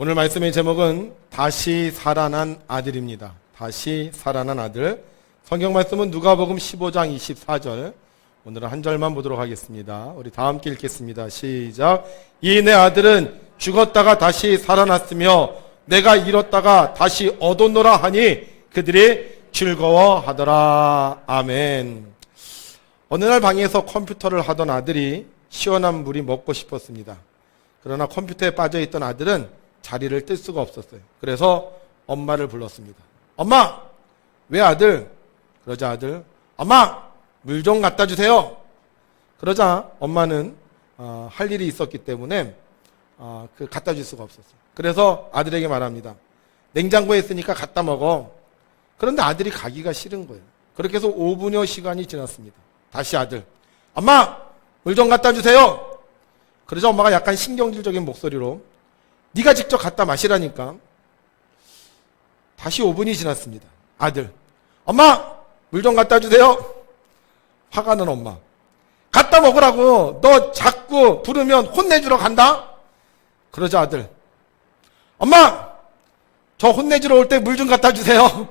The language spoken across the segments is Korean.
오늘 말씀의 제목은 다시 살아난 아들입니다. 다시 살아난 아들. 성경 말씀은 누가복음 15장 24절. 오늘은 한 절만 보도록 하겠습니다. 우리 다 함께 읽겠습니다. 시작. 이 내 아들은 죽었다가 다시 살아났으며 내가 잃었다가 다시 얻었노라 하니 그들이 즐거워하더라. 아멘. 어느 날 방에서 컴퓨터를 하던 아들이 시원한 물이 먹고 싶었습니다. 그러나 컴퓨터에 빠져있던 아들은 자리를 뜰 수가 없었어요. 그래서 엄마를 불렀습니다. 엄마! 왜 아들? 그러자 아들, 엄마! 물 좀 갖다 주세요. 그러자 엄마는 할 일이 있었기 때문에 갖다 줄 수가 없었어요. 그래서 아들에게 말합니다. 냉장고에 있으니까 갖다 먹어. 그런데 아들이 가기가 싫은 거예요. 그렇게 해서 5분여 시간이 지났습니다. 다시 아들, 엄마! 물 좀 갖다 주세요. 그러자 엄마가 약간 신경질적인 목소리로 네가 직접 갖다 마시라니까. 다시 5분이 지났습니다. 아들, 엄마! 물 좀 갖다 주세요. 화가 난 엄마, 갖다 먹으라고. 너 자꾸 부르면 혼내주러 간다. 그러자 아들, 엄마! 저 혼내주러 올 때 물 좀 갖다 주세요.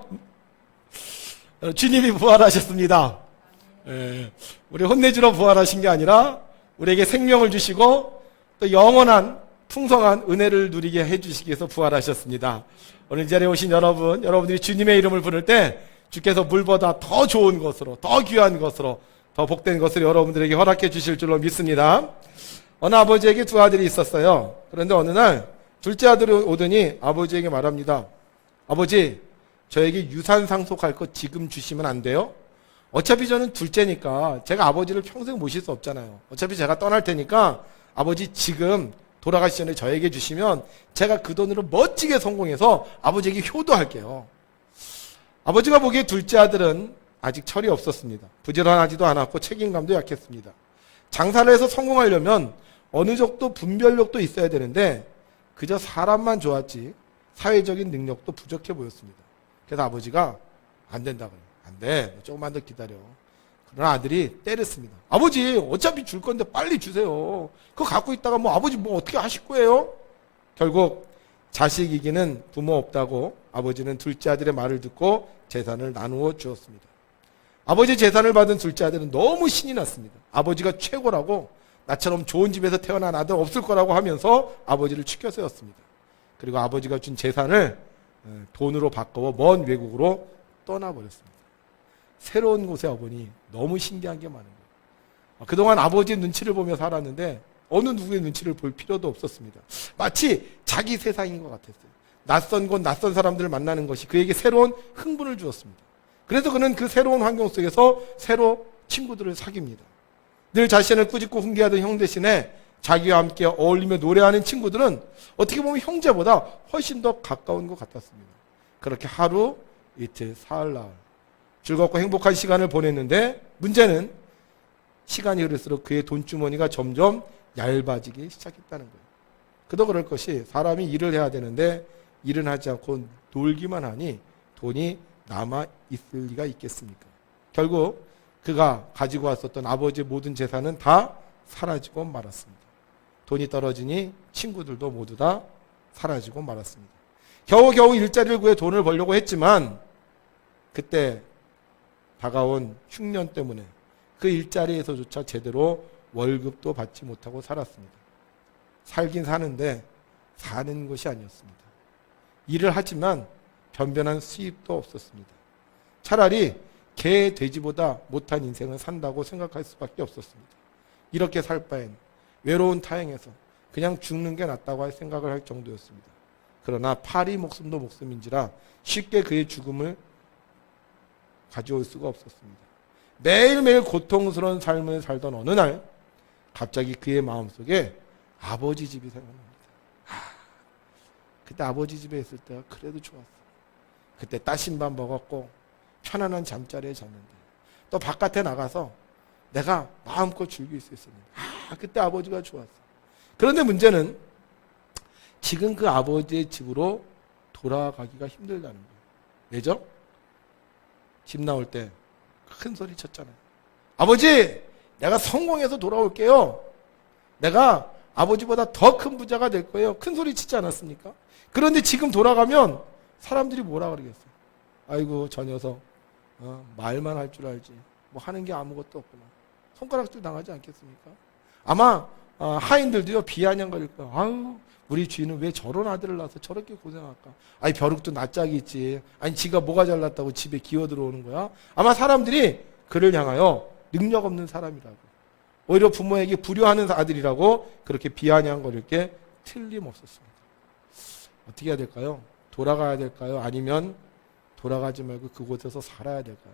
주님이 부활하셨습니다. 우리 혼내주러 부활하신 게 아니라 우리에게 생명을 주시고 또 영원한 풍성한 은혜를 누리게 해주시기 위해서 부활하셨습니다. 오늘 이 자리에 오신 여러분들이 주님의 이름을 부를 때 주께서 물보다 더 좋은 것으로, 더 귀한 것으로, 더 복된 것을 여러분들에게 허락해 주실 줄로 믿습니다. 어느 아버지에게 두 아들이 있었어요. 그런데 어느 날 둘째 아들이 오더니 아버지에게 말합니다. 아버지, 저에게 유산 상속할 것 지금 주시면 안 돼요? 어차피 저는 둘째니까 제가 아버지를 평생 모실 수 없잖아요. 어차피 제가 떠날 테니까 아버지 지금 돌아가시 전에 저에게 주시면 제가 그 돈으로 멋지게 성공해서 아버지에게 효도할게요. 아버지가 보기에 둘째 아들은 아직 철이 없었습니다. 부지런하지도 않았고 책임감도 약했습니다. 장사를 해서 성공하려면 어느 정도 분별력도 있어야 되는데 그저 사람만 좋았지 사회적인 능력도 부족해 보였습니다. 그래서 아버지가 안 된다 그래요. 안 돼. 조금만 더 기다려. 그러나 아들이 때렸습니다. 아버지, 어차피 줄 건데 빨리 주세요. 그거 갖고 있다가 아버지 어떻게 하실 거예요? 결국 자식 이기는 부모 없다고 아버지는 둘째 아들의 말을 듣고 재산을 나누어 주었습니다. 아버지 재산을 받은 둘째 아들은 너무 신이 났습니다. 아버지가 최고라고, 나처럼 좋은 집에서 태어난 아들 없을 거라고 하면서 아버지를 치켜 세웠습니다. 그리고 아버지가 준 재산을 돈으로 바꿔 먼 외국으로 떠나버렸습니다. 새로운 곳에 와보니 너무 신기한 게 많은 거예요. 그동안 아버지의 눈치를 보며 살았는데 어느 누구의 눈치를 볼 필요도 없었습니다. 마치 자기 세상인 것 같았어요. 낯선 곳, 낯선 사람들을 만나는 것이 그에게 새로운 흥분을 주었습니다. 그래서 그는 그 새로운 환경 속에서 새로 친구들을 사귀입니다. 늘 자신을 꾸짖고 훈계하던 형 대신에 자기와 함께 어울리며 노래하는 친구들은 어떻게 보면 형제보다 훨씬 더 가까운 것 같았습니다. 그렇게 하루, 이틀, 사흘, 나흘 즐겁고 행복한 시간을 보냈는데 문제는 시간이 흐를수록 그의 돈주머니가 점점 얇아지기 시작했다는 거예요. 그도 그럴 것이 사람이 일을 해야 되는데 일은 하지 않고 놀기만 하니 돈이 남아있을 리가 있겠습니까? 결국 그가 가지고 왔었던 아버지의 모든 재산은 다 사라지고 말았습니다. 돈이 떨어지니 친구들도 모두 다 사라지고 말았습니다. 겨우겨우 일자리를 구해 돈을 벌려고 했지만 그때 다가온 흉년 때문에 그 일자리에서조차 제대로 월급도 받지 못하고 살았습니다. 살긴 사는데 사는 것이 아니었습니다. 일을 하지만 변변한 수입도 없었습니다. 차라리 개, 돼지보다 못한 인생을 산다고 생각할 수밖에 없었습니다. 이렇게 살 바엔 외로운 타행에서 그냥 죽는 게 낫다고 할 생각을 할 정도였습니다. 그러나 파리 목숨도 목숨인지라 쉽게 그의 죽음을 가져올 수가 없었습니다. 매일매일 고통스러운 삶을 살던 어느 날 갑자기 그의 마음속에 아버지 집이 생각납니다. 그때 아버지 집에 있을 때가 그래도 좋았어. 그때 따신밥 먹었고 편안한 잠자리에 잤는데 또 바깥에 나가서 내가 마음껏 즐길 수 있었는데 그때 아버지가 좋았어. 그런데 문제는 지금 그 아버지의 집으로 돌아가기가 힘들다는 거예요. 왜죠? 집 나올 때 큰 소리 쳤잖아요. 아버지, 내가 성공해서 돌아올게요. 내가 아버지보다 더 큰 부자가 될 거예요. 큰 소리 치지 않았습니까? 그런데 지금 돌아가면 사람들이 뭐라 그러겠어요? 아이고 저 녀석 말만 할 줄 알지 뭐 하는 게 아무것도 없구나. 손가락질 당하지 않겠습니까? 아마 하인들도요 비아냥거릴 거예요. 아유 우리 주인은 왜 저런 아들을 낳아서 저렇게 고생할까? 아니 벼룩도 낯짝이 있지. 아니 지가 뭐가 잘났다고 집에 기어 들어오는 거야? 아마 사람들이 그를 향하여 능력 없는 사람이라고, 오히려 부모에게 불효하는 아들이라고 그렇게 비아냥거릴 게 틀림없었습니다. 어떻게 해야 될까요? 돌아가야 될까요? 아니면 돌아가지 말고 그곳에서 살아야 될까요?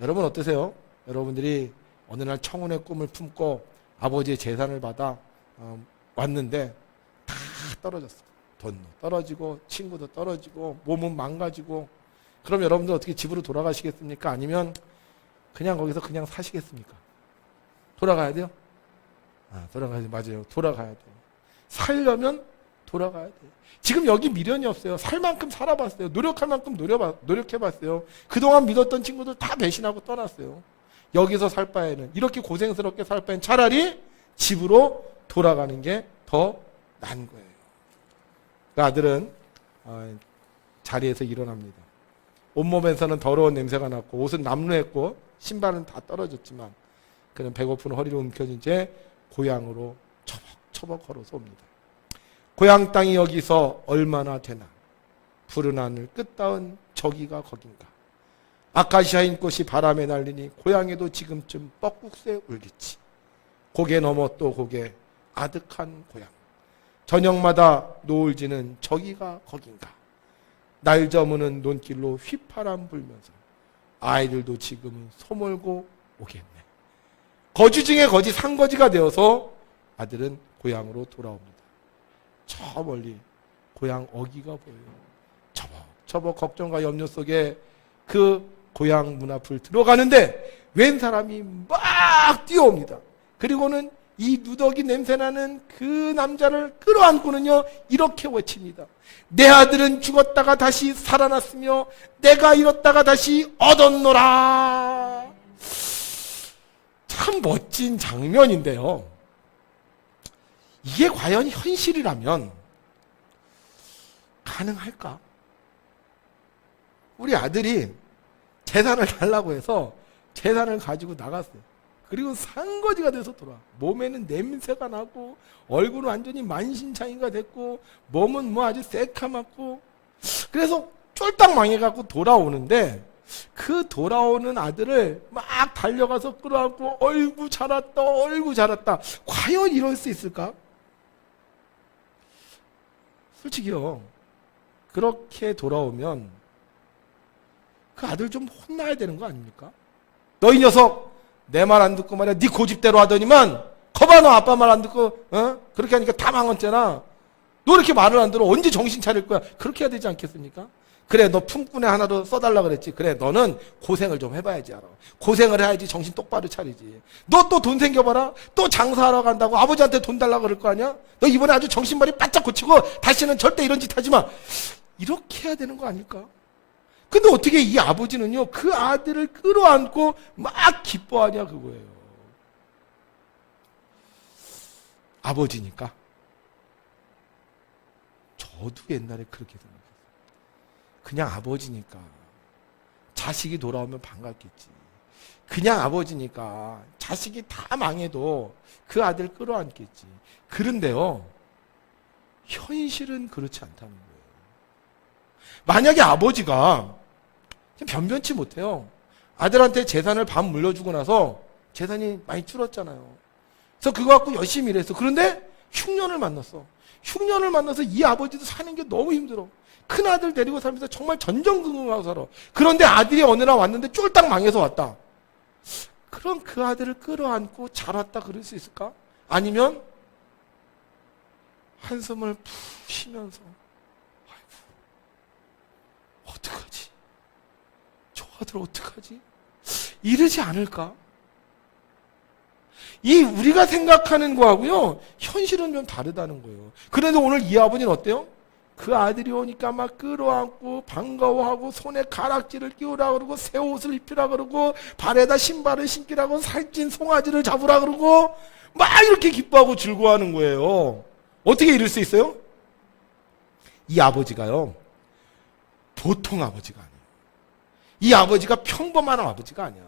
여러분 어떠세요? 여러분들이 어느 날 청혼의 꿈을 품고 아버지의 재산을 받아 왔는데 다 떨어졌어. 돈도 떨어지고 친구도 떨어지고 몸은 망가지고, 그럼 여러분들 어떻게 집으로 돌아가시겠습니까? 아니면 그냥 거기서 그냥 사시겠습니까? 돌아가야 돼요? 돌아가야 돼. 맞아요. 돌아가야 돼요. 살려면 돌아가야 돼요. 지금 여기 미련이 없어요. 살 만큼 살아봤어요. 노력할 만큼 노력해봤어요. 그동안 믿었던 친구들 다 배신하고 떠났어요. 여기서 살 바에는, 이렇게 고생스럽게 살 바에는 차라리 집으로 돌아가는 게 더 나은 거예요. 그 아들은 자리에서 일어납니다. 온몸에서는 더러운 냄새가 났고 옷은 남루했고 신발은 다 떨어졌지만 그는 배고픈 허리를 움켜쥔 채 고향으로 처벅처벅 걸어서 옵니다. 고향 땅이 여기서 얼마나 되나. 푸른 하늘 끝다운 저기가 거긴가. 아카시아인 꽃이 바람에 날리니 고향에도 지금쯤 뻐꾹새 울겠지. 고개 넘어 또 고개 아득한 고향. 저녁마다 노을 지는 저기가 거긴가. 날 저무는 논길로 휘파람 불면서 아이들도 지금은 소몰고 오겠네. 거지 중에 거지, 상거지가 되어서 아들은 고향으로 돌아옵니다. 저 멀리 고향 어귀가 보여요. 처벅 걱정과 염려 속에 그 고향 문 앞을 들어가는데 웬 사람이 막 뛰어옵니다. 그리고는 이 누더기 냄새나는 그 남자를 끌어안고는요 이렇게 외칩니다. 내 아들은 죽었다가 다시 살아났으며 내가 잃었다가 다시 얻었노라. 참 멋진 장면인데요. 이게 과연 현실이라면 가능할까? 우리 아들이 재산을 달라고 해서 재산을 가지고 나갔어요. 그리고 상거지가 돼서 돌아와. 몸에는 냄새가 나고 얼굴은 완전히 만신창이가 됐고 몸은 뭐 아주 새카맣고, 그래서 쫄딱 망해갖고 돌아오는데 그 돌아오는 아들을 막 달려가서 끌어안고 어이구 잘했다 어이구 잘했다. 과연 이럴 수 있을까? 솔직히요, 그렇게 돌아오면 그 아들 좀 혼나야 되는 거 아닙니까? 너 이 녀석 내 말 안 듣고 말이야 네 고집대로 하더니만 거봐 너 아빠 말 안 듣고 그렇게 하니까 다 망했잖아. 너 이렇게 말을 안 들어 언제 정신 차릴 거야? 그렇게 해야 되지 않겠습니까? 그래 너 품꾼에 하나로 써달라 그랬지. 그래 너는 고생을 좀 해봐야지. 알아. 고생을 해야지 정신 똑바로 차리지. 너 또 돈 생겨봐라. 또 장사하러 간다고 아버지한테 돈 달라고 그럴 거 아니야? 너 이번에 아주 정신머리 바짝 고치고 다시는 절대 이런 짓 하지 마. 이렇게 해야 되는 거 아닐까? 근데 어떻게 이 아버지는요 그 아들을 끌어안고 막 기뻐하냐 그거예요. 아버지니까. 저도 옛날에 그렇게 생각했어요. 그냥 아버지니까 자식이 돌아오면 반갑겠지. 그냥 아버지니까 자식이 다 망해도 그 아들 끌어안겠지. 그런데요 현실은 그렇지 않다는 거예요. 만약에 아버지가 변변치 못해요. 아들한테 재산을 반 물려주고 나서 재산이 많이 줄었잖아요. 그래서 그거 갖고 열심히 일했어. 그런데 흉년을 만났어. 흉년을 만나서 이 아버지도 사는 게 너무 힘들어. 큰 아들 데리고 살면서 정말 전전긍긍하고 살아. 그런데 아들이 어느 날 왔는데 쫄딱 망해서 왔다. 그럼 그 아들을 끌어안고 잘 왔다 그럴 수 있을까? 아니면 한숨을 푹 쉬면서 아이고 어떡하지? 저 아들 어떡하지? 이러지 않을까? 이 우리가 생각하는 거하고요 현실은 좀 다르다는 거예요. 그런데 오늘 이 아버지는 어때요? 그 아들이 오니까 막 끌어안고 반가워하고 손에 가락지를 끼우라 그러고 새 옷을 입히라 그러고 발에다 신발을 신기라고 살찐 송아지를 잡으라 그러고 막 이렇게 기뻐하고 즐거워하는 거예요. 어떻게 이럴 수 있어요? 이 아버지가요, 보통 아버지가 아니에요. 이 아버지가 평범한 아버지가 아니야.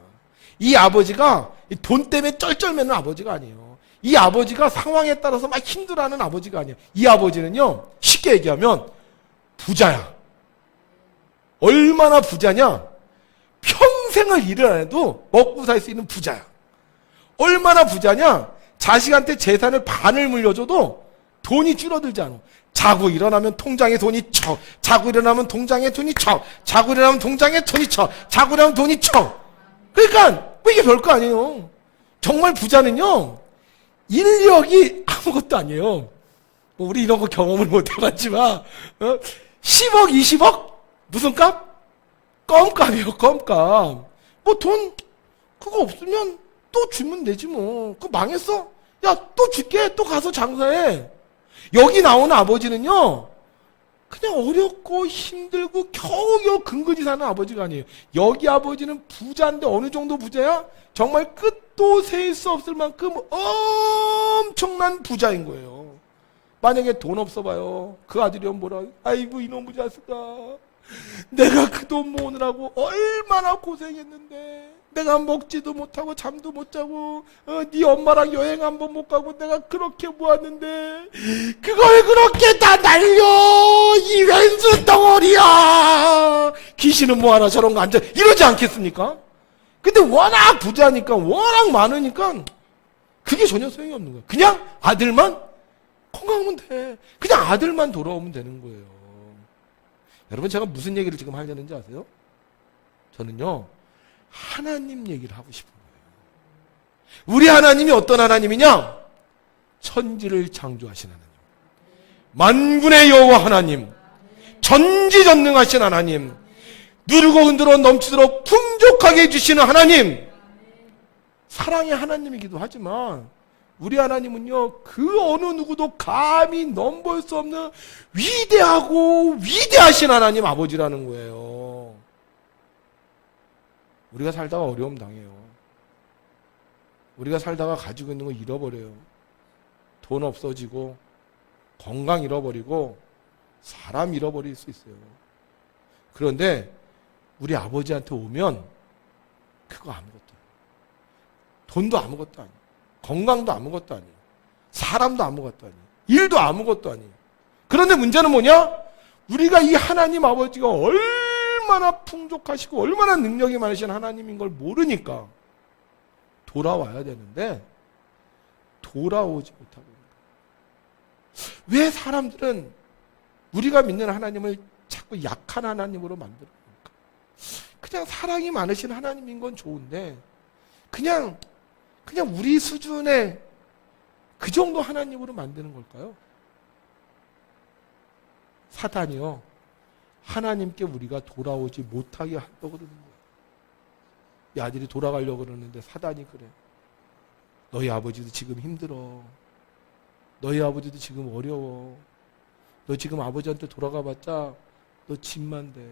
이 아버지가 돈 때문에 쩔쩔매는 아버지가 아니에요. 이 아버지가 상황에 따라서 막 힘들어하는 아버지가 아니에요. 이 아버지는요, 쉽게 얘기하면 부자야. 얼마나 부자냐? 평생을 일을 안 해도 먹고 살 수 있는 부자야. 얼마나 부자냐? 자식한테 재산을 반을 물려줘도 돈이 줄어들지 않아. 자고 일어나면 통장에 돈이 쳐. 자고 일어나면 통장에 돈이 쳐. 자고 일어나면 통장에 돈이 쳐. 자고 일어나면 돈이 쳐. 그러니까 뭐 이게 별거 아니에요. 정말 부자는요, 인력이 아무것도 아니에요. 뭐 우리 이런 거 경험을 못 해봤지만 10억, 20억? 무슨 값? 껌값이에요, 껌값. 뭐 돈 그거 없으면 또 주면 되지 뭐. 그거 망했어? 야, 또 줄게. 또 가서 장사해. 여기 나오는 아버지는요, 그냥 어렵고 힘들고 겨우겨우 근근히 사는 아버지가 아니에요. 여기 아버지는 부자인데 어느 정도 부자야? 정말 끝도 셀 수 없을 만큼 엄청난 부자인 거예요. 만약에 돈 없어 봐요. 그 아들이 뭐라, 아이고 이놈의 자식아, 내가 그 돈 모으느라고 얼마나 고생했는데 내가 먹지도 못하고 잠도 못 자고 네 엄마랑 여행 한 번 못 가고 내가 그렇게 모았는데 그걸 그렇게 다 날려, 이 왼수 덩어리야. 귀신은 뭐하나 저런 거 앉아 이러지 않겠습니까? 근데 워낙 부자니까, 워낙 많으니까 그게 전혀 소용이 없는 거예요. 그냥 아들만 건강하면 돼. 그냥 아들만 돌아오면 되는 거예요. 여러분, 제가 무슨 얘기를 지금 하려는지 아세요? 저는요, 하나님 얘기를 하고 싶은 거예요. 우리 하나님이 어떤 하나님이냐? 천지를 창조하신 하나님, 만군의 여호와 하나님, 전지전능하신 하나님, 누르고 흔들어 넘치도록 풍족하게 해주시는 하나님, 사랑의 하나님이기도 하지만 우리 하나님은요, 그 어느 누구도 감히 넘볼 수 없는 위대하고 위대하신 하나님 아버지라는 거예요. 우리가 살다가 어려움 당해요. 우리가 살다가 가지고 있는 거 잃어버려요. 돈 없어지고, 건강 잃어버리고, 사람 잃어버릴 수 있어요. 그런데 우리 아버지한테 오면 그거 아무것도 아니에요. 돈도 아무것도 아니에요. 건강도 아무것도 아니에요. 사람도 아무것도 아니에요. 일도 아무것도 아니에요. 그런데 문제는 뭐냐? 우리가 이 하나님 아버지가 얼마나 풍족하시고 얼마나 능력이 많으신 하나님인 걸 모르니까 돌아와야 되는데 돌아오지 못하고 있는 거예요. 왜 사람들은 우리가 믿는 하나님을 자꾸 약한 하나님으로 만들어요? 그냥 사랑이 많으신 하나님인 건 좋은데 그냥 우리 수준의 그 정도 하나님으로 만드는 걸까요? 사단이요, 하나님께 우리가 돌아오지 못하게 하려고 그러는 거예요. 이 아들이 돌아가려고 그러는데 사단이 그래. 너희 아버지도 지금 힘들어. 너희 아버지도 지금 어려워. 너 지금 아버지한테 돌아가봤자 너 집만 돼.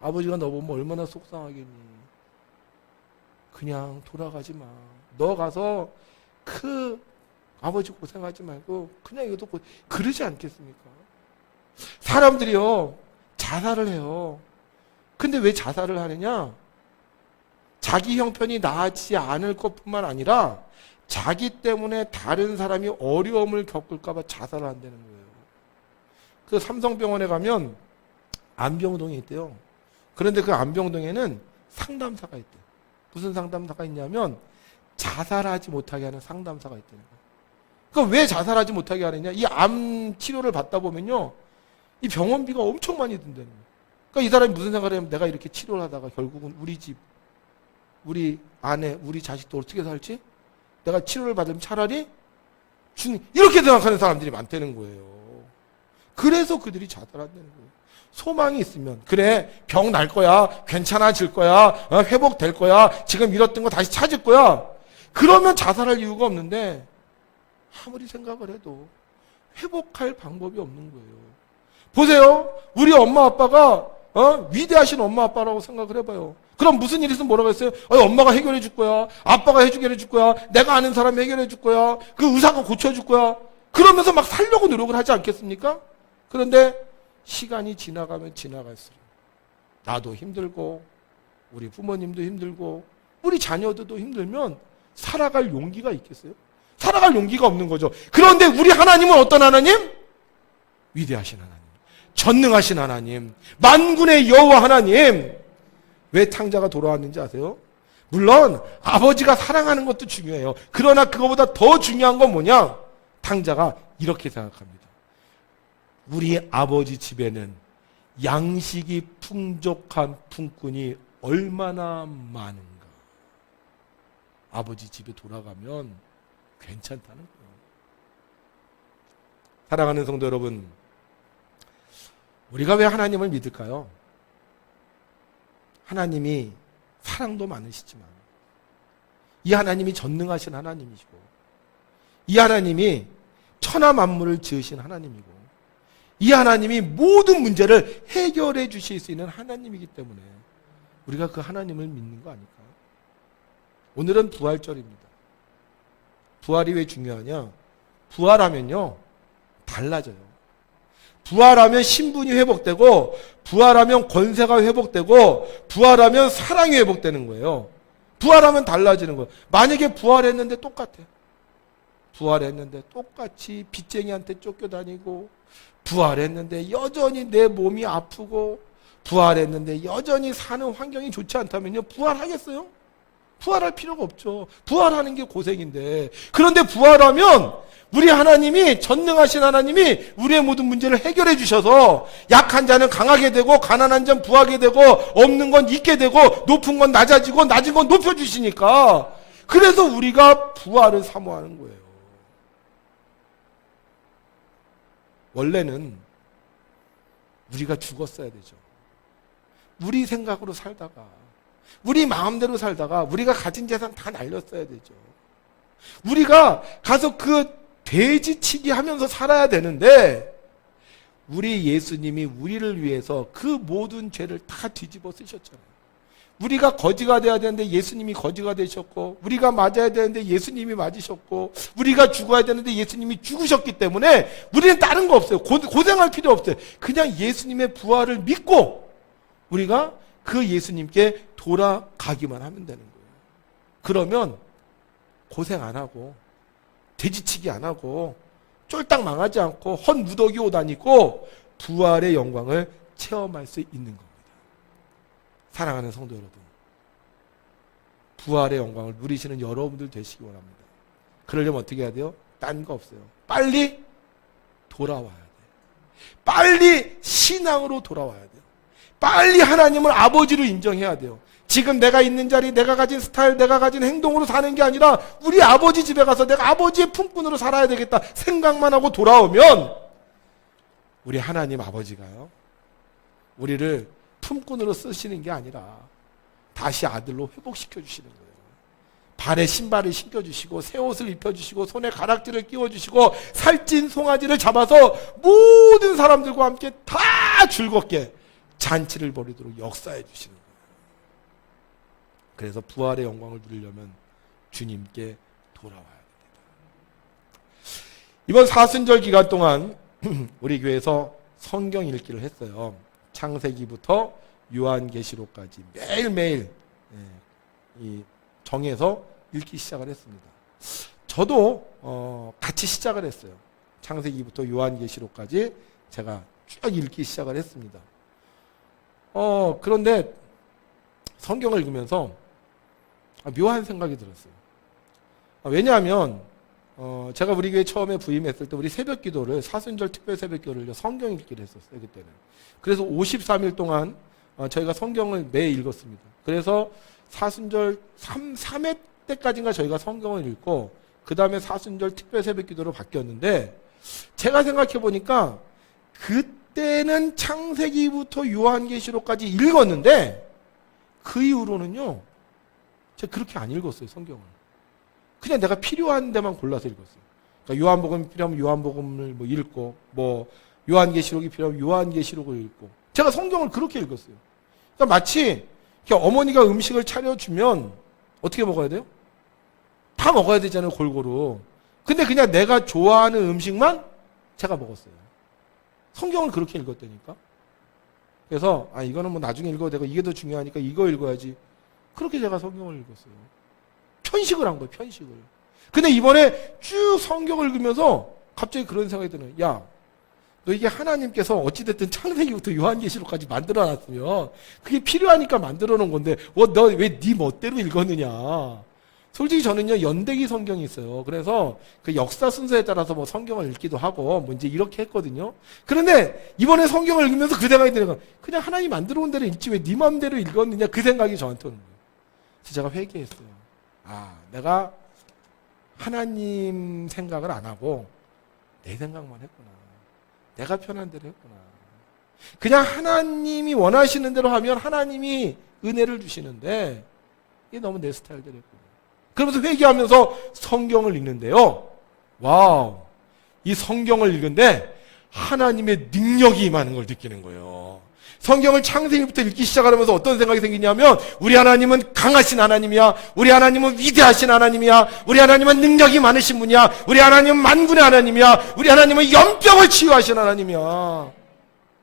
아버지가 너 보면 얼마나 속상하겠니. 그냥 돌아가지 마. 너 가서 그 아버지 고생하지 말고 그냥 이것도 그러지 않겠습니까? 사람들이요, 자살을 해요. 근데 왜 자살을 하느냐? 자기 형편이 나아지지 않을 것뿐만 아니라 자기 때문에 다른 사람이 어려움을 겪을까 봐 자살을 한다는 거예요. 그 삼성병원에 가면 안병동이 있대요. 그런데 그 안병동에는 상담사가 있대요. 무슨 상담사가 있냐면 자살하지 못하게 하는 상담사가 있다는 거예요. 그럼 왜 자살하지 못하게 하느냐? 이 암 치료를 받다 보면요, 이 병원비가 엄청 많이 든다는 거예요. 그러니까 이 사람이 무슨 생각을 하면 내가 이렇게 치료를 하다가 결국은 우리 집, 우리 아내, 우리 자식도 어떻게 살지? 내가 치료를 받으면 차라리 이렇게 생각하는 사람들이 많다는 거예요. 그래서 그들이 자살한다는 거예요. 소망이 있으면, 그래, 병 날 거야, 괜찮아질 거야, 회복될 거야, 지금 잃었던 거 다시 찾을 거야, 그러면 자살할 이유가 없는데 아무리 생각을 해도 회복할 방법이 없는 거예요. 보세요, 우리 엄마 아빠가 위대하신 엄마 아빠라고 생각을 해봐요. 그럼 무슨 일 있으면 뭐라고 했어요? 엄마가 해결해 줄 거야, 아빠가 해결해 줄 거야, 내가 아는 사람이 해결해 줄 거야, 그 의사가 고쳐줄 거야, 그러면서 막 살려고 노력을 하지 않겠습니까? 그런데 시간이 지나가면 지나갈수록 나도 힘들고 우리 부모님도 힘들고 우리 자녀들도 힘들면 살아갈 용기가 있겠어요? 살아갈 용기가 없는 거죠. 그런데 우리 하나님은 어떤 하나님? 위대하신 하나님, 전능하신 하나님, 만군의 여호와 하나님. 왜 탕자가 돌아왔는지 아세요? 물론 아버지가 사랑하는 것도 중요해요. 그러나 그거보다 더 중요한 건 뭐냐? 탕자가 이렇게 생각합니다. 우리 아버지 집에는 양식이 풍족한 품꾼이 얼마나 많은가. 아버지 집에 돌아가면 괜찮다는 거예요. 사랑하는 성도 여러분, 우리가 왜 하나님을 믿을까요? 하나님이 사랑도 많으시지만 이 하나님이 전능하신 하나님이시고 이 하나님이 천하 만물을 지으신 하나님이고 이 하나님이 모든 문제를 해결해 주실 수 있는 하나님이기 때문에 우리가 그 하나님을 믿는 거 아닐까요? 오늘은 부활절입니다. 부활이 왜 중요하냐? 부활하면요 달라져요. 부활하면 신분이 회복되고 부활하면 권세가 회복되고 부활하면 사랑이 회복되는 거예요. 부활하면 달라지는 거예요. 만약에 부활했는데 똑같아. 부활했는데 똑같이 빚쟁이한테 쫓겨다니고 부활했는데 여전히 내 몸이 아프고 부활했는데 여전히 사는 환경이 좋지 않다면요 부활하겠어요? 부활할 필요가 없죠. 부활하는 게 고생인데. 그런데 부활하면 우리 하나님이, 전능하신 하나님이 우리의 모든 문제를 해결해 주셔서 약한 자는 강하게 되고 가난한 자는 부하게 되고 없는 건 있게 되고 높은 건 낮아지고 낮은 건 높여주시니까 그래서 우리가 부활을 사모하는 거예요. 원래는 우리가 죽었어야 되죠. 우리 생각으로 살다가 우리 마음대로 살다가 우리가 가진 재산 다 날렸어야 되죠. 우리가 가서 그 돼지치기 하면서 살아야 되는데 우리 예수님이 우리를 위해서 그 모든 죄를 다 뒤집어 쓰셨잖아요. 우리가 거지가 돼야 되는데 예수님이 거지가 되셨고 우리가 맞아야 되는데 예수님이 맞으셨고 우리가 죽어야 되는데 예수님이 죽으셨기 때문에 우리는 다른 거 없어요. 고생할 필요 없어요. 그냥 예수님의 부활을 믿고 우리가 그 예수님께 돌아가기만 하면 되는 거예요. 그러면 고생 안 하고 돼지치기 안 하고 쫄딱 망하지 않고 헛무더기 옷 안 입고 부활의 영광을 체험할 수 있는 겁니다. 사랑하는 성도 여러분, 부활의 영광을 누리시는 여러분들 되시기 원합니다. 그러려면 어떻게 해야 돼요? 딴 거 없어요. 빨리 돌아와야 돼요. 빨리 신앙으로 돌아와야 돼요. 빨리 하나님을 아버지로 인정해야 돼요. 지금 내가 있는 자리, 내가 가진 스타일, 내가 가진 행동으로 사는 게 아니라 우리 아버지 집에 가서 내가 아버지의 품꾼으로 살아야 되겠다 생각만 하고 돌아오면 우리 하나님 아버지가요, 우리를 품꾼으로 쓰시는 게 아니라 다시 아들로 회복시켜 주시는 거예요. 발에 신발을 신겨주시고 새 옷을 입혀주시고 손에 가락지를 끼워주시고 살찐 송아지를 잡아서 모든 사람들과 함께 다 즐겁게 잔치를 벌이도록 역사해 주시는 거예요. 그래서 부활의 영광을 누리려면 주님께 돌아와야 됩니다. 이번 사순절 기간 동안 우리 교회에서 성경 읽기를 했어요. 창세기부터 요한계시록까지 매일매일 정해서 읽기 시작을 했습니다. 저도 같이 시작을 했어요. 창세기부터 요한계시록까지 제가 쭉 읽기 시작을 했습니다. 그런데 성경을 읽으면서 묘한 생각이 들었어요. 왜냐하면 제가 우리 교회 처음에 부임했을 때 우리 새벽 기도를, 사순절 특별 새벽 기도를 성경 읽기를 했었어요. 그때는. 그래서 53일 동안 저희가 성경을 매일 읽었습니다. 그래서 사순절 3회 때까지인가 저희가 성경을 읽고 그 다음에 사순절 특별 새벽 기도로 바뀌었는데 제가 생각해 보니까 그때는 창세기부터 요한계시록까지 읽었는데 그 이후로는요 제가 그렇게 안 읽었어요. 성경을. 그냥 내가 필요한 데만 골라서 읽었어요. 그러니까 요한복음이 필요하면 요한복음을 읽고 요한계시록이 필요하면 요한계시록을 읽고 제가 성경을 그렇게 읽었어요. 그러니까 마치 어머니가 음식을 차려주면 어떻게 먹어야 돼요? 다 먹어야 되잖아요. 골고루. 근데 그냥 내가 좋아하는 음식만 제가 먹었어요. 성경을 그렇게 읽었다니까. 그래서 이거는 뭐 나중에 읽어도 되고 이게 더 중요하니까 이거 읽어야지. 그렇게 제가 성경을 읽었어요. 편식을 한 거예요. 편식을. 근데 이번에 쭉 성경을 읽으면서 갑자기 그런 생각이 드는 거예요. 야, 너 이게 하나님께서 어찌됐든 창세기부터 요한계시록까지 만들어놨으면 그게 필요하니까 만들어놓은 건데 너 왜 네 멋대로 읽었느냐. 솔직히 저는요, 연대기 성경이 있어요. 그래서 그 역사 순서에 따라서 뭐 성경을 읽기도 하고 뭐 이제 이렇게 했거든요. 그런데 이번에 성경을 읽으면서 그 생각이 드는 거예요. 그냥 하나님 만들어 온 대로 읽지 왜 네 마음대로 읽었느냐, 그 생각이 저한테 오는 거예요. 그래서 제가 회개했어요. 내가 하나님 생각을 안 하고 내 생각만 했구나. 내가 편한 대로 했구나. 그냥 하나님이 원하시는 대로 하면 하나님이 은혜를 주시는데 이게 너무 내 스타일대로 했구나. 그러면서 회개하면서 성경을 읽는데요. 와우. 이 성경을 읽는데 하나님의 능력이 임하는 걸 느끼는 거예요. 성경을 창세기부터 읽기 시작하면서 어떤 생각이 생기냐면 우리 하나님은 강하신 하나님이야. 우리 하나님은 위대하신 하나님이야. 우리 하나님은 능력이 많으신 분이야. 우리 하나님은 만군의 하나님이야. 우리 하나님은 연병을 치유하신 하나님이야.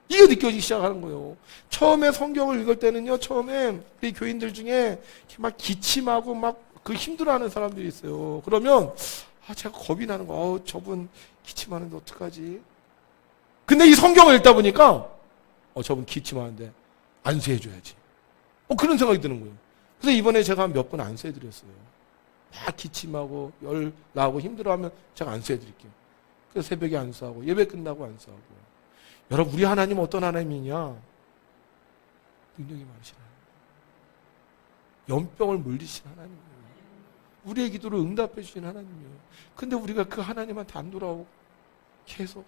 이게 느껴지기 시작하는 거예요. 처음에 성경을 읽을 때는요, 처음에 우리 교인들 중에 막 기침하고 막 그 힘들어하는 사람들이 있어요. 그러면 제가 겁이 나는 거. 저분 기침하는데 어떡하지? 근데 이 성경을 읽다 보니까 저분 기침하는데 안수해줘야지. 그런 생각이 드는 거예요. 그래서 이번에 제가 몇 번 안수해드렸어요. 막 기침하고 열 나고 힘들어하면 제가 안수해드릴게요. 그래서 새벽에 안수하고 예배 끝나고 안수하고. 여러분, 우리 하나님은 어떤 하나님이냐? 능력이 많으신 하나님. 연병을 물리신 하나님이에요. 우리의 기도를 응답해 주신 하나님이에요. 근데 우리가 그 하나님한테 안 돌아오고 계속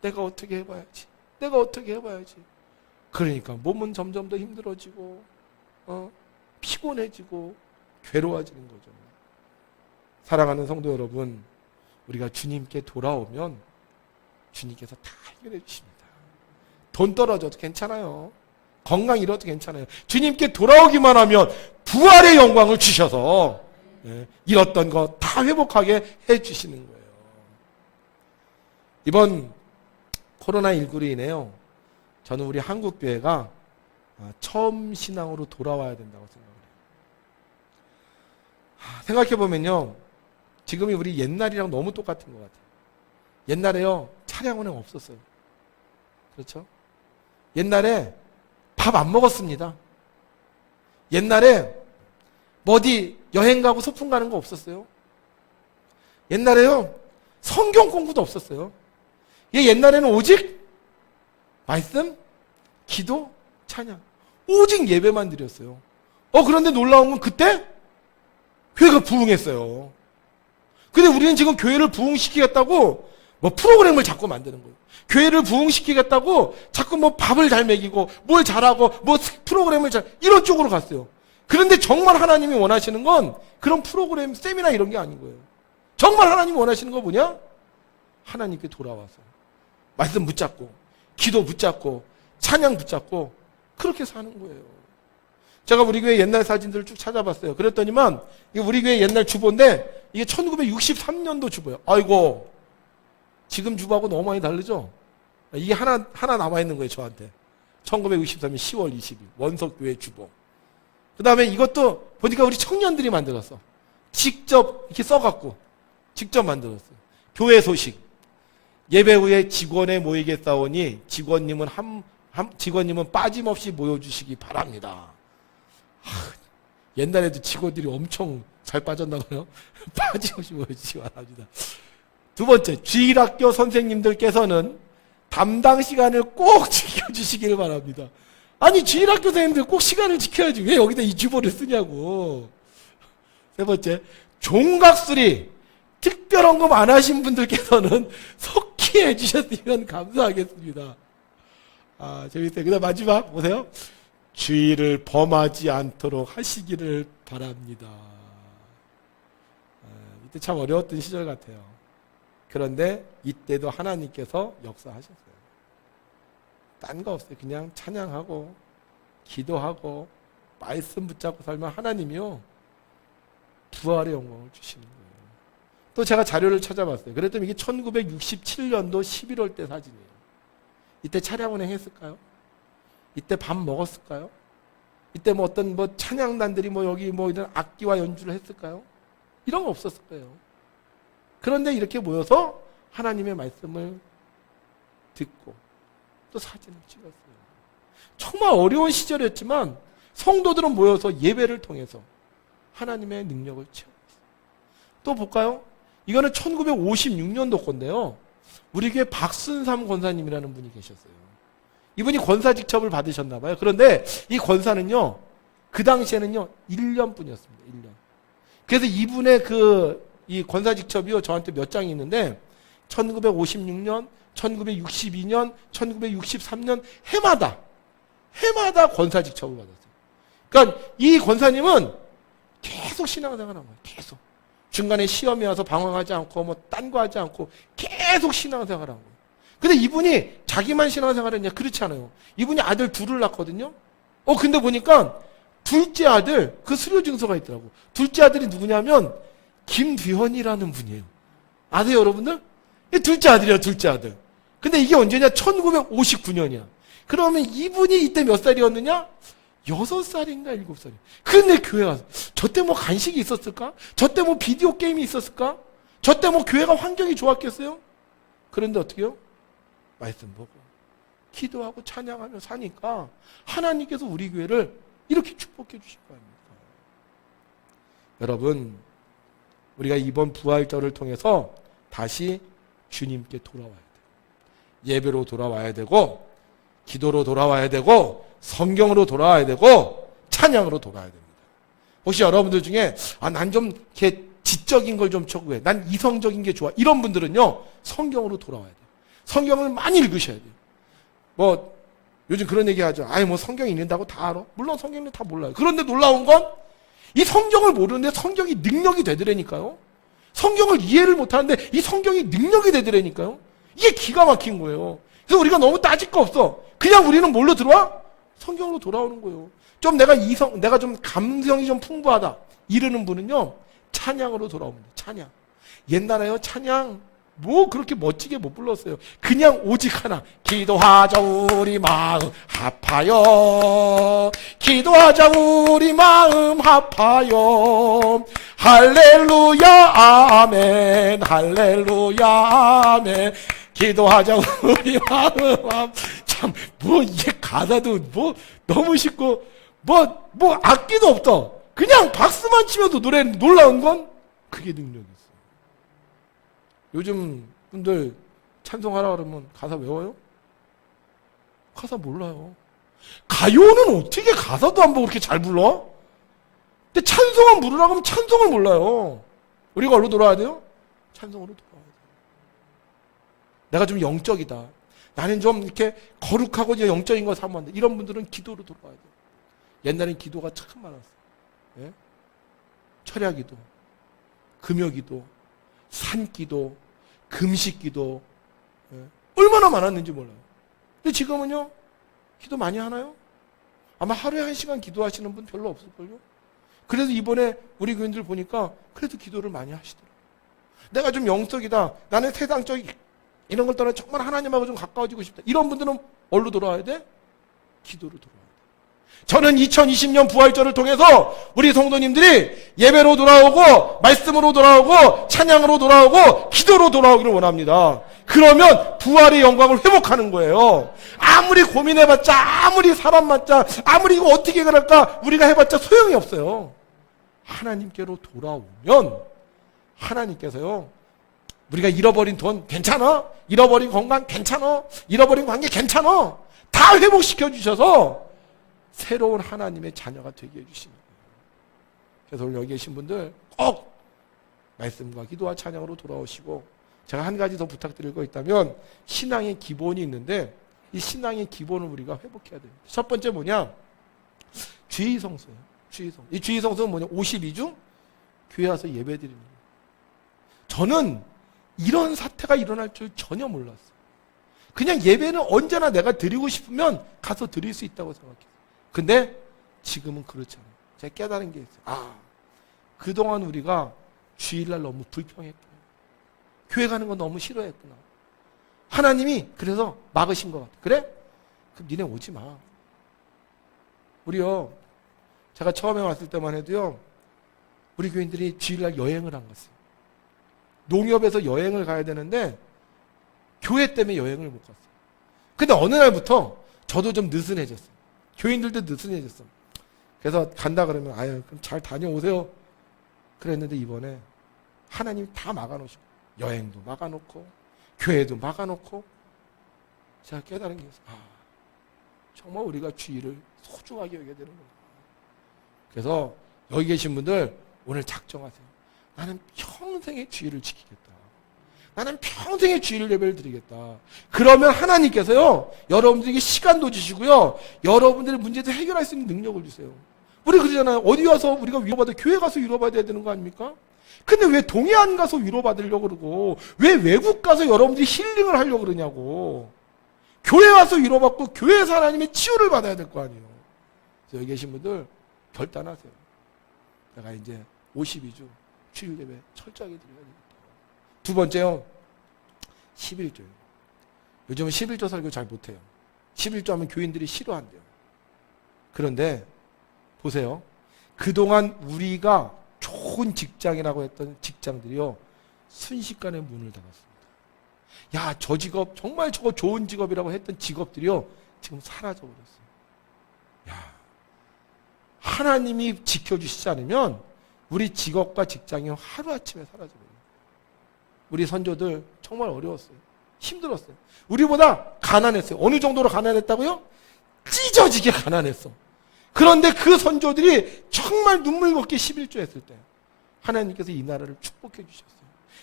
내가 어떻게 해봐야지. 내가 어떻게 해봐야지. 그러니까 몸은 점점 더 힘들어지고 피곤해지고 괴로워지는 거죠. 사랑하는 성도 여러분, 우리가 주님께 돌아오면 주님께서 다 해결해 주십니다. 돈 떨어져도 괜찮아요. 건강 잃어도 괜찮아요. 주님께 돌아오기만 하면 부활의 영광을 주셔서 잃었던 거 다 회복하게 해주시는 거예요. 이번 코로나19로 인해요, 저는 우리 한국교회가 처음 신앙으로 돌아와야 된다고 생각을 해요. 생각해보면요, 지금이 우리 옛날이랑 너무 똑같은 것 같아요. 옛날에요, 차량 운행 없었어요. 그렇죠? 옛날에 밥 안 먹었습니다. 옛날에 뭐 어디 여행 가고 소풍 가는 거 없었어요. 옛날에요, 성경 공부도 없었어요. 옛날에는 오직 말씀, 기도, 찬양, 오직 예배만 드렸어요. 그런데 놀라운 건 그때 교회가 부흥했어요. 근데 우리는 지금 교회를 부흥시키겠다고 뭐 프로그램을 자꾸 만드는 거예요. 교회를 부흥시키겠다고 자꾸 뭐 밥을 잘 먹이고 뭘 잘하고 뭐 프로그램을 이런 쪽으로 갔어요. 그런데 정말 하나님이 원하시는 건 그런 프로그램, 세미나 이런 게 아닌 거예요. 정말 하나님이 원하시는 거 뭐냐? 하나님께 돌아와서 말씀 붙잡고 기도 붙잡고 찬양 붙잡고 그렇게 사는 거예요. 제가 우리 교회 옛날 사진들을 쭉 찾아봤어요. 그랬더니만 이게 우리 교회 옛날 주보인데 이게 1963년도 주보예요. 아이고, 지금 주보하고 너무 많이 다르죠? 이게 하나 남아있는 거예요, 저한테. 1963년 10월 20일 원석교회 주보. 그 다음에 이것도 보니까 우리 청년들이 만들었어. 직접 이렇게 써갖고 직접 만들었어요. 교회 소식. 예배 후에 직원에 모이겠사오니 직원님은 빠짐없이 모여주시기 바랍니다. 옛날에도 직원들이 엄청 잘 빠졌나봐요. 빠짐없이 모여주시기 바랍니다. 두 번째, 주일학교 선생님들께서는 담당 시간을 꼭 지켜주시길 바랍니다. 아니, 주일학교 선생님들 꼭 시간을 지켜야지 왜 여기다 이 주보를 쓰냐고. 세 번째, 종각수리 특별 언급 안 하신 분들께서는 속히해 주셨으면 감사하겠습니다. 재밌어요. 그 다음 마지막 보세요. 주의를 범하지 않도록 하시기를 바랍니다. 이때 참 어려웠던 시절 같아요. 그런데 이때도 하나님께서 역사하셨어요. 딴 거 없어요. 그냥 찬양하고 기도하고 말씀 붙잡고 살면 하나님이요 부활의 영광을 주시는 거예요. 또 제가 자료를 찾아봤어요. 그랬더니 이게 1967년도 11월 때 사진이에요. 이때 차량 운행 했을까요? 이때 밥 먹었을까요? 이때 뭐 어떤 뭐 찬양단들이 뭐 여기 뭐 이런 악기와 연주를 했을까요? 이런 거 없었을 거예요. 그런데 이렇게 모여서 하나님의 말씀을 듣고 또 사진을 찍었어요. 정말 어려운 시절이었지만 성도들은 모여서 예배를 통해서 하나님의 능력을 체험했어요. 또 볼까요? 이거는 1956년도 건데요. 우리 교회 박순삼 권사님이라는 분이 계셨어요. 이분이 권사 직첩을 받으셨나 봐요. 그런데 이 권사는요, 그 당시에는요, 1년뿐이었습니다. 1년. 그래서 이분의 이 권사 직첩이요, 저한테 몇 장이 있는데, 1956년, 1962년, 1963년 해마다 권사 직첩을 받았어요. 그러니까 이 권사님은 계속 신앙생활을 한 거예요. 계속. 중간에 시험이 와서 방황하지 않고 뭐 딴 거 하지 않고 계속 신앙생활을 한 거예요. 근데 이분이 자기만 신앙생활을 했냐? 그렇지 않아요. 이분이 아들 둘을 낳거든요. 근데 보니까 둘째 아들 그 수료 증서가 있더라고. 둘째 아들이 누구냐면 김뒤헌이라는 분이에요. 아세요, 여러분들? 둘째 아들이에요, 둘째 아들. 근데 이게 언제냐? 1959년이야. 그러면 이분이 이때 몇 살이었느냐? 6살인가 7살이야. 근데 교회 와서 저 때 뭐 간식이 있었을까? 저 때 뭐 비디오 게임이 있었을까? 저 때 뭐 교회가 환경이 좋았겠어요? 그런데 어떻게 해요? 말씀 보고 기도하고 찬양하며 사니까 하나님께서 우리 교회를 이렇게 축복해 주신 거 아닙니까? 여러분, 우리가 이번 부활절을 통해서 다시 주님께 돌아와야 돼요. 예배로 돌아와야 되고, 기도로 돌아와야 되고, 성경으로 돌아와야 되고, 찬양으로 돌아와야 됩니다. 혹시 여러분들 중에 난 좀 이렇게 지적인 걸 좀 추구해, 난 이성적인 게 좋아, 이런 분들은요, 성경으로 돌아와야 돼요. 성경을 많이 읽으셔야 돼요. 뭐 요즘 그런 얘기 하죠. 뭐 성경 읽는다고 다 알아? 물론 성경은 다 몰라요. 그런데 놀라운 건 이 성경을 모르는데 성경이 능력이 되더라니까요. 성경을 이해를 못하는데 이 성경이 능력이 되더라니까요. 이게 기가 막힌 거예요. 그래서 우리가 너무 따질 거 없어. 그냥 우리는 뭘로 들어와? 성경으로 돌아오는 거예요. 좀 내가 좀 감성이 좀 풍부하다 이러는 분은요, 찬양으로 돌아옵니다. 찬양. 옛날에요, 찬양 뭐 그렇게 멋지게 못 불렀어요. 그냥 오직 하나, 기도하자 우리 마음 합하여, 기도하자 우리 마음 합하여, 할렐루야 아멘, 할렐루야 아멘, 기도하자 우리 마음 합. 참 뭐 이게 가사도 뭐 너무 쉽고 뭐 악기도 없다. 그냥 박수만 치면서 노래 놀라운 건 그게 능력이 있어요. 요즘 분들 찬송하라 그러면 가사 외워요? 가사 몰라요. 가요는 어떻게 가사도 안 보고 그렇게 잘 불러? 근데 찬송은 부르라고 하면 찬송을 몰라요. 우리가 어디로 돌아와야 돼요? 찬송으로 돌아와야 돼요. 내가 좀 영적이다, 나는 좀 이렇게 거룩하고 영적인 거 사모한다, 이런 분들은 기도로 돌아와야 돼요. 옛날엔 기도가 참 많았어요. 예? 철야기도, 금요기도, 산기도, 금식기도, 얼마나 많았는지 몰라요. 근데 지금은요, 기도 많이 하나요? 아마 하루에 1시간 기도하시는 분 별로 없을걸요? 그래서 이번에 우리 교인들 보니까 그래도 기도를 많이 하시더라고요. 내가 좀 영적이다, 나는 세상적 이런 걸 떠나 정말 하나님하고 좀 가까워지고 싶다, 이런 분들은 어디로 돌아와야 돼? 기도로 돌아와야 돼. 저는 2020년 부활절을 통해서 우리 성도님들이 예배로 돌아오고, 말씀으로 돌아오고, 찬양으로 돌아오고, 기도로 돌아오기를 원합니다. 그러면 부활의 영광을 회복하는 거예요. 아무리 고민해봤자, 아무리 사람 맞자, 아무리 이거 어떻게 그럴까 우리가 해봤자 소용이 없어요. 하나님께로 돌아오면 하나님께서요, 우리가 잃어버린 돈 괜찮아? 잃어버린 건강 괜찮아? 잃어버린 관계 괜찮아? 다 회복시켜 주셔서 새로운 하나님의 자녀가 되게 해주시는 거예요. 그래서 오늘 여기 계신 분들 꼭 말씀과 기도와 찬양으로 돌아오시고, 제가 한 가지 더 부탁드릴 거 있다면, 신앙의 기본이 있는데 이 신앙의 기본을 우리가 회복해야 됩니다. 첫 번째 뭐냐? 주의성수예요. 주의성. 이 주의성수는 뭐냐? 52주 교회 와서 예배 드리는 거예요. 저는 이런 사태가 일어날 줄 전혀 몰랐어요. 그냥 예배는 언제나 내가 드리고 싶으면 가서 드릴 수 있다고 생각해요. 근데 지금은 그렇지 않아요. 제가 깨달은 게 있어요. 그동안 우리가 주일날 너무 불평했구나, 교회 가는 거 너무 싫어했구나, 하나님이 그래서 막으신 것 같아. 그래? 그럼 니네 오지 마. 우리요, 제가 처음에 왔을 때만 해도요, 우리 교인들이 주일날 여행을 안 갔어요. 농협에서 여행을 가야 되는데 교회 때문에 여행을 못 갔어요. 근데 어느 날부터 저도 좀 느슨해졌어요. 교인들도 느슨해졌어요. 그래서 간다 그러면 아유 그럼 잘 다녀오세요. 그랬는데 이번에 하나님이 다 막아놓으시고 여행도 막아놓고 교회도 막아놓고 제가 깨달은 게 있어요. 정말 우리가 주일을 소중하게 여겨야 되는구나. 그래서 여기 계신 분들 오늘 작정하세요. 나는 평생의 주일을 지키겠다. 나는 평생의 주일 예배를 드리겠다. 그러면 하나님께서요, 여러분들에게 시간도 주시고요, 여러분들의 문제도 해결할 수 있는 능력을 주세요. 우리 그러잖아요. 어디 와서 우리가 위로받아, 교회 가서 위로받아야 되는 거 아닙니까? 근데 왜 동해안 가서 위로받으려고 그러고, 왜 외국 가서 여러분들이 힐링을 하려고 그러냐고. 교회 와서 위로받고, 교회에서 하나님의 치유를 받아야 될 거 아니에요. 그래서 여기 계신 분들, 결단하세요. 내가 이제 52주 주일 예배 철저하게 드려야 되겠다. 두 번째요, 11조예요. 요즘은 11조 설교 잘 못해요. 11조 하면 교인들이 싫어한대요. 그런데 보세요. 그동안 우리가 좋은 직장이라고 했던 직장들이요, 순식간에 문을 닫았습니다. 야, 저 직업 정말 저거 좋은 직업이라고 했던 직업들이요, 지금 사라져버렸어요. 야, 하나님이 지켜주시지 않으면 우리 직업과 직장이 하루아침에 사라져버려요. 우리 선조들 정말 어려웠어요. 힘들었어요. 우리보다 가난했어요. 어느 정도로 가난했다고요? 찢어지게 가난했어. 그런데 그 선조들이 정말 눈물겹게 11조 했을 때 하나님께서 이 나라를 축복해 주셨어요.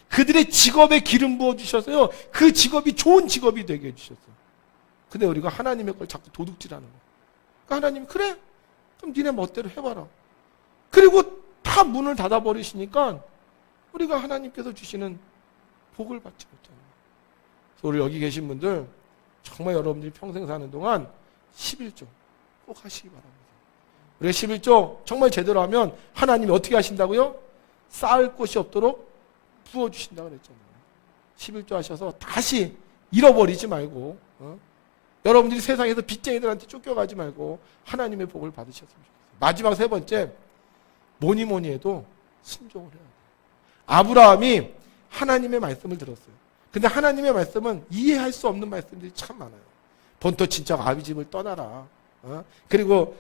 그들의 직업에 기름 부어 주셔서요, 그 직업이 좋은 직업이 되게 해주셨어요. 근데 우리가 하나님의 걸 자꾸 도둑질하는 거예요. 그러니까 하나님, 그래? 그럼 니네 멋대로 해봐라. 그리고 다 문을 닫아버리시니까 우리가 하나님께서 주시는 복을 받지 못하는 거예요. 그래서 우리 여기 계신 분들 정말 여러분들이 평생 사는 동안 11조 꼭 하시기 바랍니다. 우리가 11조 정말 제대로 하면 하나님이 어떻게 하신다고요? 쌓을 곳이 없도록 부어주신다고 그랬잖아요. 11조 하셔서 다시 잃어버리지 말고, 여러분들이 세상에서 빚쟁이들한테 쫓겨가지 말고 하나님의 복을 받으셨으면 좋겠어요. 마지막 세 번째, 뭐니 해도 순종을 해야 돼요. 아브라함이 하나님의 말씀을 들었어요. 근데 하나님의 말씀은 이해할 수 없는 말씀들이 참 많아요. 본토 친척 아비 집을 떠나라. 그리고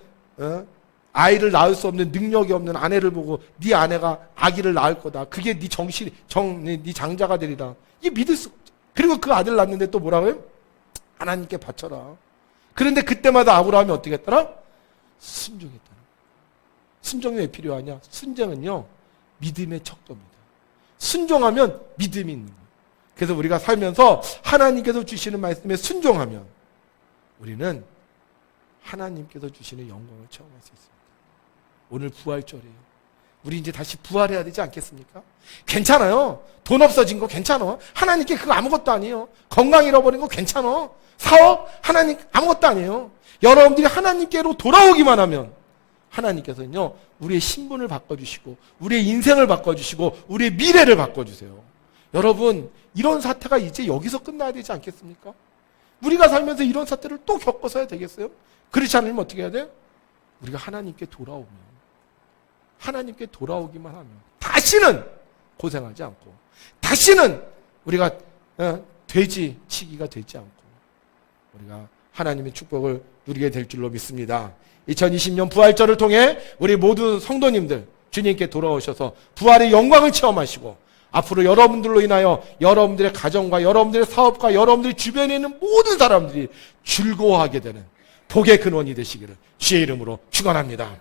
아이를 낳을 수 없는, 능력이 없는 아내를 보고 네 아내가 아기를 낳을 거다. 그게 네 네 장자가 되리라. 이게 믿을 수가 없죠. 그리고 그 아들 낳는데 또 뭐라고 해요? 하나님께 바쳐라. 그런데 그때마다 아브라함이 어떻게 했더라? 순종했다는 거예요. 순종이 왜 필요하냐? 순종은요, 믿음의 척도입니다. 순종하면 믿음이 있는 거예요. 그래서 우리가 살면서 하나님께서 주시는 말씀에 순종하면 우리는 하나님께서 주시는 영광을 체험할 수 있습니다. 오늘 부활절이에요. 우리 이제 다시 부활해야 되지 않겠습니까? 괜찮아요. 돈 없어진 거 괜찮아. 하나님께 그거 아무것도 아니에요. 건강 잃어버린 거 괜찮아. 사업 하나님 아무것도 아니에요. 여러분들이 하나님께로 돌아오기만 하면 하나님께서는요, 우리의 신분을 바꿔주시고 우리의 인생을 바꿔주시고 우리의 미래를 바꿔주세요. 여러분, 이런 사태가 이제 여기서 끝나야 되지 않겠습니까? 우리가 살면서 이런 사태를 또 겪어서야 되겠어요? 그렇지 않으면 어떻게 해야 돼요? 우리가 하나님께 돌아오기만 하면 다시는 고생하지 않고 다시는 우리가 돼지치기가 되지 않고 우리가 하나님의 축복을 누리게 될 줄로 믿습니다. 2020년 부활절을 통해 우리 모든 성도님들 주님께 돌아오셔서 부활의 영광을 체험하시고 앞으로 여러분들로 인하여 여러분들의 가정과 여러분들의 사업과 여러분들의 주변에 있는 모든 사람들이 즐거워하게 되는 복의 근원이 되시기를 주의 이름으로 축원합니다.